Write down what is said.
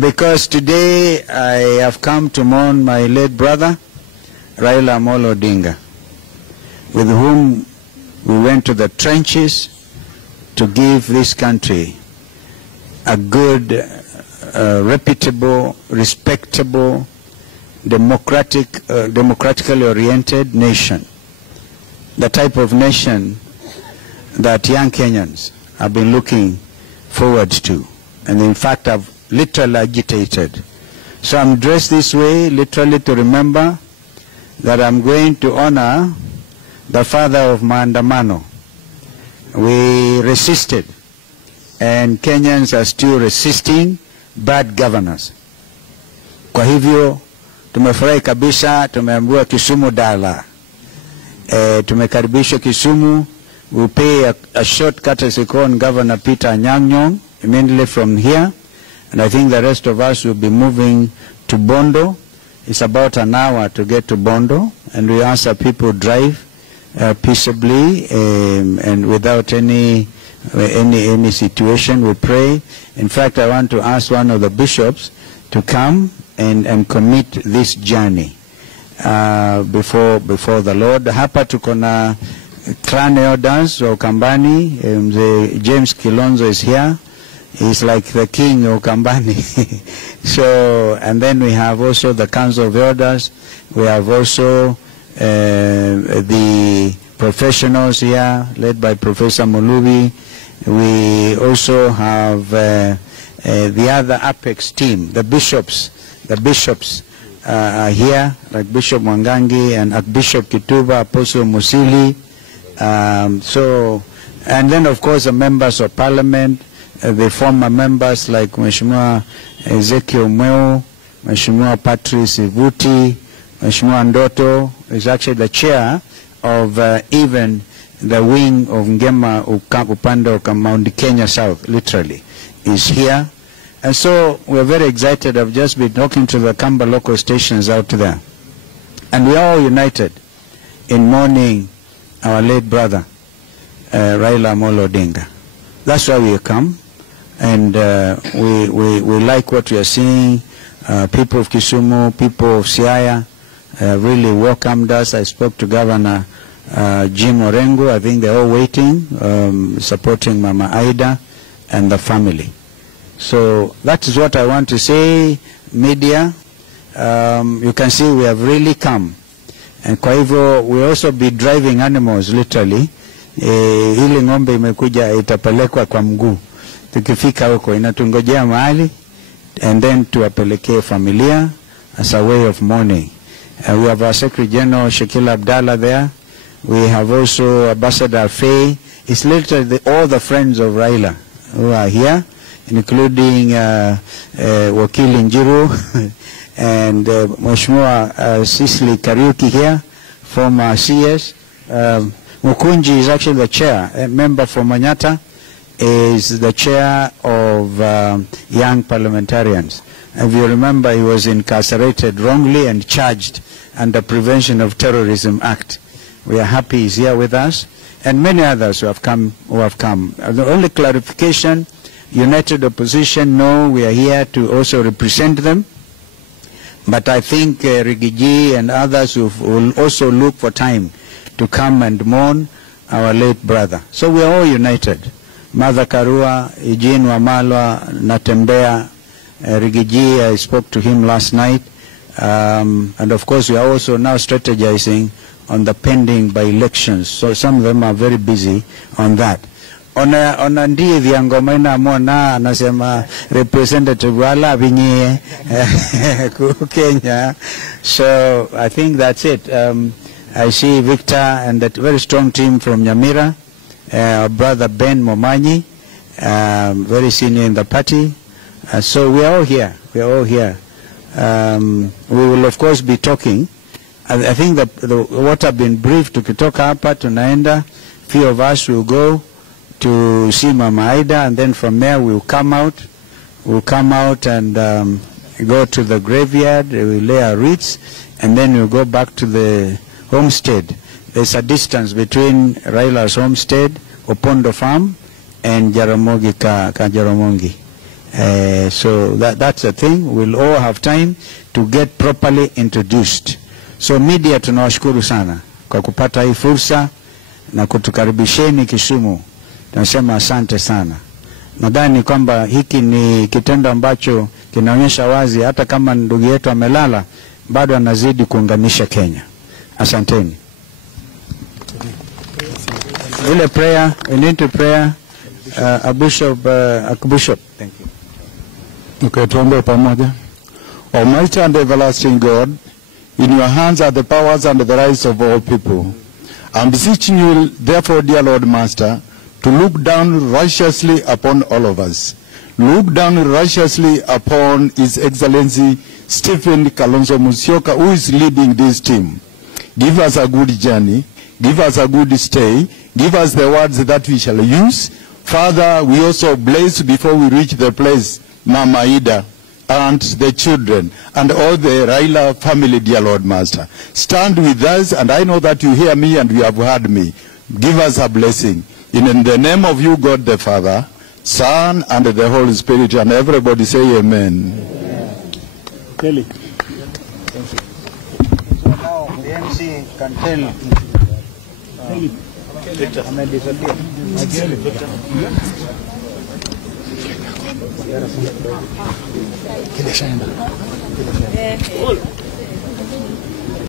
because today I have come to mourn my late brother, Raila Amolo Odinga, with whom we went to the trenches to give this country a good, reputable, respectable, democratically oriented nation. The type of nation that young Kenyans have been looking forward to. And in fact, I've literally agitated. So I'm dressed this way, literally to remember that I'm going to honor the father of Maandamano. We resisted, and Kenyans are still resisting bad governors. Kwa hivyo, tumefurahi kabisa, tumeambiwa Kisumu dala. Tumekaribishwa Kisumu. We'll pay a short courtesy call on Governor Peter Anyang' Nyong'o immediately from here. And I think the rest of us will be moving to Bondo. It's about an hour to get to Bondo. And we ask that people drive peaceably and without any situation. We pray. In fact, I want to ask one of the bishops to come and commit this journey before the Lord. Hapa tuko na clan elders wa Ukambani. James Kilonzo is here. He's like the king of Ukambani. So, and then we have also the Council of Elders. We have also the professionals here, led by Professor Mulubi. We also have the other Apex team, the bishops. The bishops are here, like Bishop Mwangangi and Archbishop Kituba, Apostle Musili. And then of course the members of parliament, the former members like Mheshimiwa Ezekiel Mweo, Mheshimiwa Patrice Ivuti, Mheshimiwa Ndoto is actually the chair of even the wing of Ngema upande wa Mount Kenya South, literally, is here. And so we're very excited. I've just been talking to the Kamba local stations out there. And we are all united in mourning our late brother, Raila Amolo Odinga. That's why we come. And we like what we are seeing. People of Kisumu, people of Siaya really welcomed us. I spoke to Governor Jim Orengo. I think they're all waiting, supporting Mama Aida and the family. So that is what I want to say. Media, you can see we have really come. And kwa hivyo we also be driving animals literally. Hili ngombe imekuja itapelekwa kwa mguu. Tukifika huko inatungojea mahali and then tuwapelekee familia as a way of mourning. We have our Secretary General Shakila Abdallah there. We have also Ambassador Faye. It's literally all the friends of Raila who are here, including Wakili Njiru and Mheshimiwa Cicely Kariuki here, former CS. Mukunji is actually the chair. A member from Manyata is the chair of young parliamentarians. If you remember, he was incarcerated wrongly and charged under Prevention of Terrorism Act. We are happy he's here with us, and many others who have come. The only clarification, United Opposition, no, we are here to also represent them. But I think Rigiji and others will also look for time to come and mourn our late brother. So we are all united. Mother Karua, Eugene Wamalwa, Natembea, Rigiji, I spoke to him last night. And of course we are also now strategizing on the pending by-elections. So some of them are very busy on that. Ona ndiye viangoma ina mwana anasema representative wala vinye Kenya. So I think that's it. I see Victor and that very strong team from Nyamira, our brother Ben Momanyi, very senior in the party. So we are all here. We are all here. We will of course be talking. I think what I've been briefed, tukitoka hapa tunaenda, few of us will go to see Mama Aida, and then from there we'll come out and go to the graveyard, we'll lay our wreaths, and then we'll go back to the homestead. There's a distance between Raila's homestead, Opondo Farm, and Jaramogi Jaramogi. So that's the thing. We'll all have time to get properly introduced. So media, tunawashukuru sana kwa kupata hii fursa na kutukaribisheni Kisumu. Tunasema asante sana. Nadhani kwamba hiki ni kitendo ambacho kinaonyesha wazi hata kama ndugu yetu amelala bado anazidi kuunganisha Kenya. Asanteni. Ile prayer, we need to prayer, a bishop. Thank you. Okay, tuombe pamoja. Almighty and everlasting God, in your hands are the powers and the rights of all people. I'm beseeching you, therefore, dear Lord Master, to look down righteously upon all of us. Look down righteously upon His Excellency Stephen Kalonzo Musyoka, who is leading this team. Give us a good journey. Give us a good stay. Give us the words that we shall use. Father, we also bless before we reach the place, Mama Ida and the children and all the Raila family, dear Lord Master. Stand with us, and I know that you hear me and you have heard me. Give us a blessing. In the name of you, God the Father, Son, and the Holy Spirit, and everybody say amen. Kelly. So now the MC can tell. Victor.